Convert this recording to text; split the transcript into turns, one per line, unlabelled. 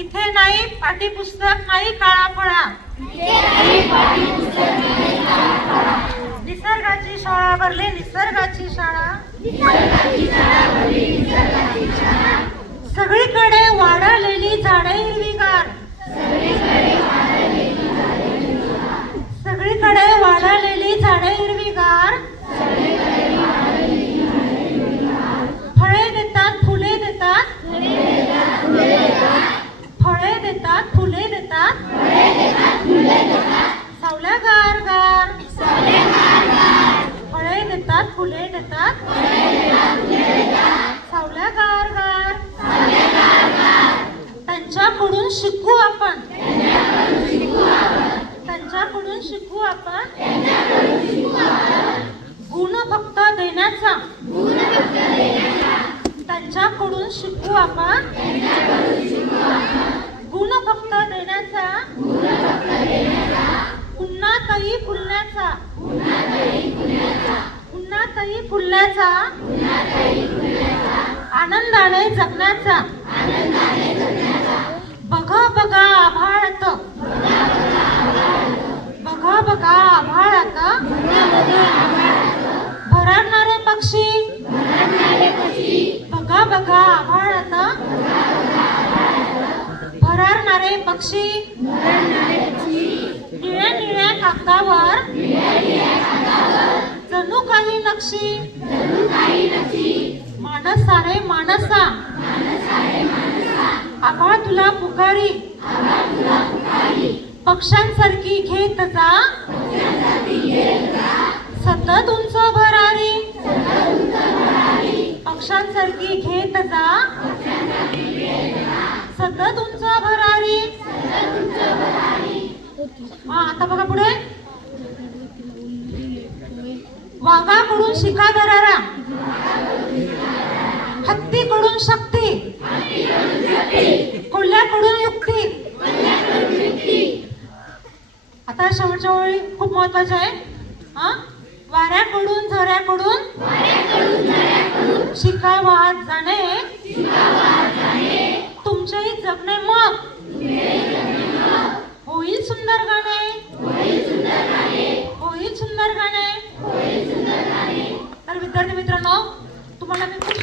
इथे नाही पाठीपुस्तक नाही काळा फळा निसर्गाची शाळा भरली निसर्गाची शाळा. सगळीकडे वाढलेली झाडे हिरवीगार. सगळीकडे वाढलेली झाडे हिरवीगार. देतात फुले देतात. सावल्या गार गार. त्यांच्याकडून शिकू आपण. त्यांच्याकडून शिकू आपण. गुण फक्त देण्याचा. त्यांच्याकडून शिकू आपण. गुण फक्त देण्याचा. उन्हातही फुलण्याचा. उन्हातही फुलण्याचा आनंदाने जगण्याचा बघा बघा आभाळत बघा बघा आभाळत भरणारे पक्षी बघा बघा आभाळत भरणारे पक्षी निळ्या निळ्या कागदावर नक्षी मानस सारे मानसा. आभा तुला पुकारी. पक्ष्यांसारखी घेत जा. सतत उंच भरारी. पक्ष्यांसारखी घेत जा. सतत उंच भरारी. हा आता बघा पुढे. वाघाकडून शिखा दरारा. हत्तीकडून शक्ती. कोल्ह्याकडून युक्ती. आता शेवटच्या वेळी खूप महत्त्वाचे आहे हा? वाऱ्याकडून झऱ्याकडून शिखा वाहत जाणे. तुमचेही जगणे मग. নাও তোমার নামে খুব